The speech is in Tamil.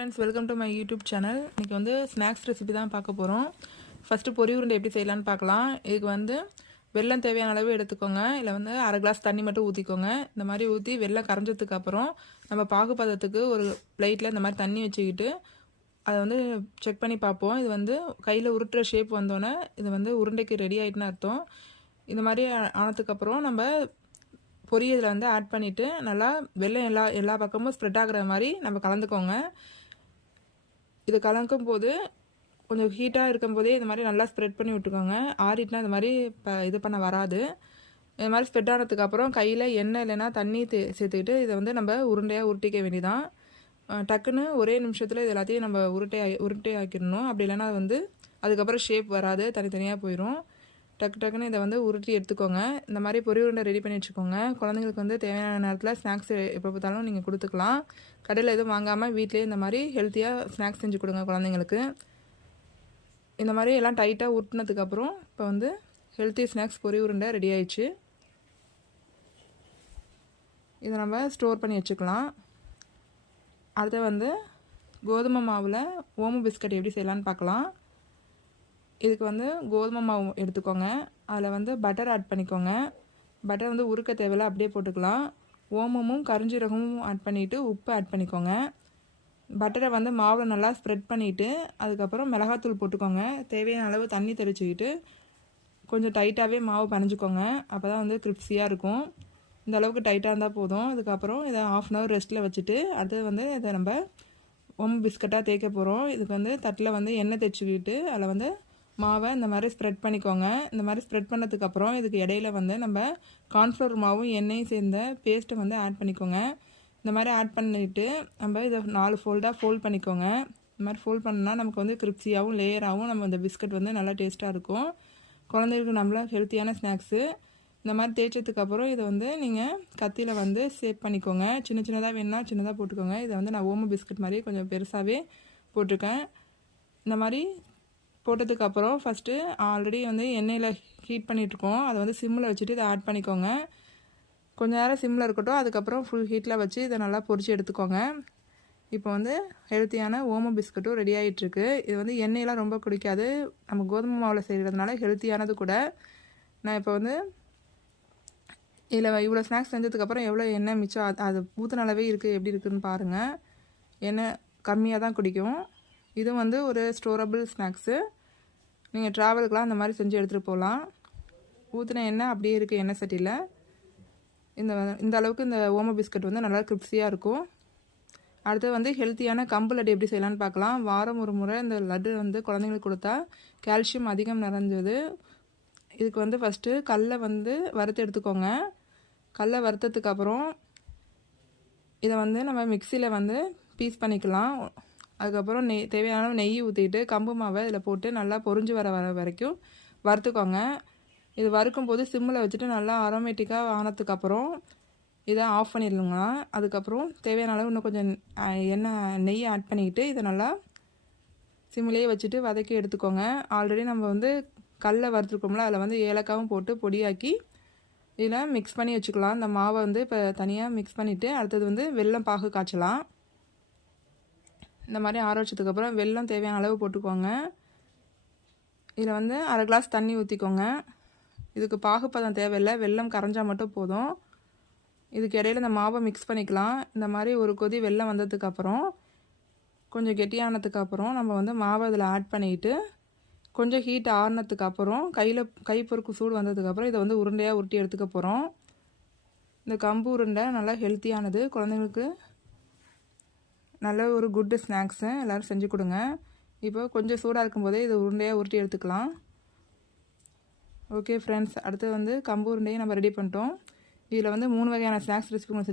Friends, welcome to my YouTube channel. இன்றைக்கி வந்து ஸ்நாக்ஸ் ரெசிபி தான் பார்க்க போகிறோம். ஃபஸ்ட்டு பொரி உருண்டை எப்படி செய்யலான்னு பார்க்கலாம். இதுக்கு வந்து வெல்லம் தேவையான அளவு எடுத்துக்கோங்க. இல்லை வந்து அரை கிளாஸ் தண்ணி மட்டும் ஊற்றிக்கோங்க. இந்த மாதிரி ஊற்றி வெல்லம் கரைஞ்சதுக்கு அப்புறம் நம்ம பாகுபதத்துக்கு ஒரு பிளேட்டில் இந்த மாதிரி தண்ணி வச்சுக்கிட்டு அதை வந்து செக் பண்ணி பார்ப்போம். இது வந்து கையில் உருட்டுற ஷேப் வந்தோன்னே இது வந்து உருண்டைக்கு ரெடி ஆகிட்டுன்னு அர்த்தம். இந்த மாதிரி ஆனதுக்கப்புறம் நம்ம பொரி இதில் வந்து ஆட் பண்ணிவிட்டு நல்லா வெல்லம் எல்லா பக்கமும் ஸ்ப்ரெட் ஆகிற மாதிரி நம்ம கலந்துக்கோங்க. இது கலக்கும் போது கொஞ்சம் ஹீட்டாக இருக்கும் போதே இந்த மாதிரி நல்லா ஸ்ப்ரெட் பண்ணி விட்டுக்கோங்க. ஆறிட்டுனா இந்த மாதிரி இது பண்ண வராது. இந்த மாதிரி ஸ்ப்ரெட் ஆனதுக்கப்புறம் கையில் எண்ணெய் இல்லைன்னா தண்ணி சேர்த்துக்கிட்டு இதை வந்து நம்ம உருண்டையாக உருட்டிக்க வேண்டியதான். டக்குன்னு ஒரே நிமிஷத்தில் இது எல்லாத்தையும் நம்ம உருட்டை ஆக்கிடணும். அப்படி இல்லைன்னா அது வந்து அதுக்கப்புறம் ஷேப் வராது, தனித்தனியாக போயிடும். டக்குன்னு இதை வந்து உருட்டி எடுத்துக்கோங்க. இந்த மாதிரி பொரி உருண்டை ரெடி பண்ணி வச்சுக்கோங்க. குழந்தைங்களுக்கு வந்து தேவையான நேரத்தில் ஸ்நாக்ஸ் எப்போ பார்த்தாலும் நீங்கள் கொடுத்துக்கலாம். கடையில் எதுவும் வாங்காமல் வீட்டிலே இந்த மாதிரி ஹெல்த்தியாக ஸ்நாக்ஸ் செஞ்சு கொடுங்க குழந்தைங்களுக்கு. இந்த மாதிரி எல்லாம் டைட்டாக உருட்டினதுக்கப்புறம் இப்போ வந்து ஹெல்த்தி ஸ்நாக்ஸ் பொரி உருண்டை ரெடி ஆயிடுச்சு. இதை நம்ம ஸ்டோர் பண்ணி வச்சுக்கலாம். அடுத்து வந்து கோதுமை மாவில் ஓம பிஸ்கட் எப்படி செய்யலான்னு பார்க்கலாம். இதுக்கு வந்து கோதுமை மாவு எடுத்துக்கோங்க. அதில் வந்து பட்டர் ஆட் பண்ணிக்கோங்க. பட்டர் வந்து உருக்க தேவையில்ல, அப்படியே போட்டுக்கலாம். ஓமமும் கரிஞ்சீரகமும் ஆட் பண்ணிவிட்டு உப்பு ஆட் பண்ணிக்கோங்க. பட்டரை வந்து மாவில் நல்லா ஸ்ப்ரெட் பண்ணிவிட்டு அதுக்கப்புறம் மிளகாத்தூள் போட்டுக்கோங்க. தேவையான அளவு தண்ணி தெளிச்சுக்கிட்டு கொஞ்சம் டைட்டாகவே மாவு பனைஞ்சிக்கோங்க. அப்போ தான் வந்து கிரிப்ஸியாக இருக்கும். இந்த அளவுக்கு டைட்டாக இருந்தால் போதும். அதுக்கப்புறம் இதை 1/2 hour ரெஸ்ட்டில் வச்சுட்டு அடுத்தது வந்து இதை நம்ம ஓம பிஸ்கட்டாக தேய்க்க போகிறோம். இதுக்கு வந்து தட்டில் வந்து எண்ணெய் தேய்ச்சிக்கிட்டு அதில் வந்து மாவை இந்த மாதிரி ஸ்ப்ரெட் பண்ணிக்கோங்க. இந்த மாதிரி ஸ்ப்ரெட் பண்ணதுக்கப்புறம் இதுக்கு இடையில வந்து நம்ம கார்ன்ஃப்ளவர் மாவும் எண்ணெயும் சேர்ந்த பேஸ்ட்டை வந்து ஆட் பண்ணிக்கோங்க. இந்த மாதிரி ஆட் பண்ணிவிட்டு நம்ம இதை 4 ஃபோல்டாக ஃபோல்ட் பண்ணிக்கோங்க. இந்த மாதிரி ஃபோல்ட் பண்ணால் நமக்கு வந்து கிரிப்ஸியாகவும் லேயராகவும் நம்ம இந்த பிஸ்கட் வந்து நல்லா டேஸ்ட்டாக இருக்கும். குழந்தைகளுக்கு நம்மள ஹெல்த்தியான ஸ்நாக்ஸு. இந்த மாதிரி தேய்ச்சதுக்கப்புறம் இதை வந்து நீங்கள் கத்தியில் வந்து ஷேப் பண்ணிக்கோங்க. சின்னதாக வேணுன்னா சின்னதாக போட்டுக்கோங்க. இதை வந்து நான் ஓம பிஸ்கட் மாதிரி கொஞ்சம் பெருசாகவே போட்டிருக்கேன். இந்த மாதிரி போட்டதுக்கப்புறம் ஃபஸ்ட்டு ஆல்ரெடி வந்து எண்ணெயில் ஹீட் பண்ணிகிட்ருக்கோம். அதை வந்து சிம்மில் வச்சுட்டு இதை ஆட் பண்ணிக்கோங்க. கொஞ்சம் நேரம் சிம்மில் இருக்கட்டும். அதுக்கப்புறம் ஃபுல் ஹீட்டில் வச்சு இதை நல்லா பொரிச்சு எடுத்துக்கோங்க. இப்போ வந்து ஹெல்த்தியான ஓம பிஸ்கட்டும் ரெடி ஆகிட்டுருக்கு. இது வந்து எண்ணெயெலாம் ரொம்ப குடிக்காது. நம்ம கோதுமை மாவில் செய்கிறதுனால ஹெல்த்தியானது கூட. நான் இப்போ வந்து இதில் இவ்வளோ ஸ்நாக்ஸ் செஞ்சதுக்கப்புறம் எவ்வளோ எண்ணெய் மிச்சம் அது ஊற்றின அளவே இருக்குது, எப்படி இருக்குதுன்னு பாருங்கள். எண்ணெய் கம்மியாக தான் குடிக்கும். இது வந்து ஒரு ஸ்டோரபிள் ஸ்நாக்ஸு. நீங்கள் ட்ராவலுக்கெலாம் அந்த மாதிரி செஞ்சு எடுத்துகிட்டு போகலாம். ஊற்றின எண்ணெய் அப்படியே இருக்குது எண்ணெய் சட்டியில். இந்த அளவுக்கு இந்த ஓம பிஸ்கட் வந்து நல்லா கிரிப்ஸியாக இருக்கும். அடுத்து வந்து ஹெல்த்தியான கம்பு லட்டு எப்படி செய்யலான்னு பார்க்கலாம். வாரம் ஒரு முறை இந்த லட்டு வந்து குழந்தைங்களுக்கு கொடுத்தா கால்சியம் அதிகம் நிறைஞ்சது. இதுக்கு வந்து ஃபஸ்ட்டு கடலை வந்து வறுத்து எடுத்துக்கோங்க. கடலை வறுத்ததுக்கப்புறம் இதை வந்து நம்ம மிக்சியில் வந்து பீஸ் பண்ணிக்கலாம். அதுக்கப்புறம் தேவையான நெய் ஊற்றிட்டு கம்பு மாவை இதில் போட்டு நல்லா பொரிஞ்சு வர வரைக்கும் வறுத்துக்கோங்க. இது வறுக்கும்போது சிம்மில் வச்சுட்டு நல்லா அரோமேட்டிக்காக ஆனதுக்கப்புறம் இதை ஆஃப் பண்ணிடணுங்களா. அதுக்கப்புறம் தேவையான அளவு இன்னும் கொஞ்சம் நெய் ஆட் பண்ணிக்கிட்டு இதை நல்லா சிம்மிலேயே வச்சுட்டு வதக்கி எடுத்துக்கோங்க. ஆல்ரெடி நம்ம வந்து கடலை வறுத்துருக்கோம்ல, அதில் வந்து ஏலக்காவும் போட்டு பொடியாக்கி இதில் மிக்ஸ் பண்ணி வச்சுக்கலாம். இந்த மாவை வந்து இப்போ தனியாக மிக்ஸ் பண்ணிவிட்டு அடுத்தது வந்து வெல்லம் பாகு காய்ச்சலாம். இந்த மாதிரி ஆற வச்சதுக்கப்புறம் வெல்லம் தேவையான அளவு போட்டுக்கோங்க. இதில் வந்து அரை கிளாஸ் தண்ணி ஊற்றிக்கோங்க. இதுக்கு பாகுப்பதம் தேவையில்லை, வெல்லம் கரைஞ்சால் மட்டும் போதும். இதுக்கு இடையில இந்த மாவை மிக்ஸ் பண்ணிக்கலாம். இந்த மாதிரி ஒரு கொதி வெல்லம் வந்ததுக்கப்புறம் கொஞ்சம் கெட்டியானதுக்கப்புறம் நம்ம வந்து மாவை இதில் ஆட் பண்ணிக்கிட்டு கொஞ்சம் ஹீட் ஆறினதுக்கப்புறம் கை பொறுக்கு சூடு வந்ததுக்கப்புறம் இதை வந்து உருண்டையாக உருட்டி எடுத்துக்க போகிறோம். இந்த கம்பு உருண்டை நல்லா ஹெல்த்தியானது. குழந்தைங்களுக்கு நல்ல ஒரு குட் ஸ்நாக்ஸு. எல்லோரும் செஞ்சு கொடுங்க. இப்போ கொஞ்சம் சூடாக இருக்கும்போதே இதை உருண்டையாக உருட்டி எடுத்துக்கலாம். ஓகே ஃப்ரெண்ட்ஸ், அடுத்து வந்து கம்பு உருண்டையை நம்ம ரெடி பண்ணிட்டோம். இதில் வந்து 3 வகையான ஸ்நாக்ஸ் ரெசிபி செஞ்சு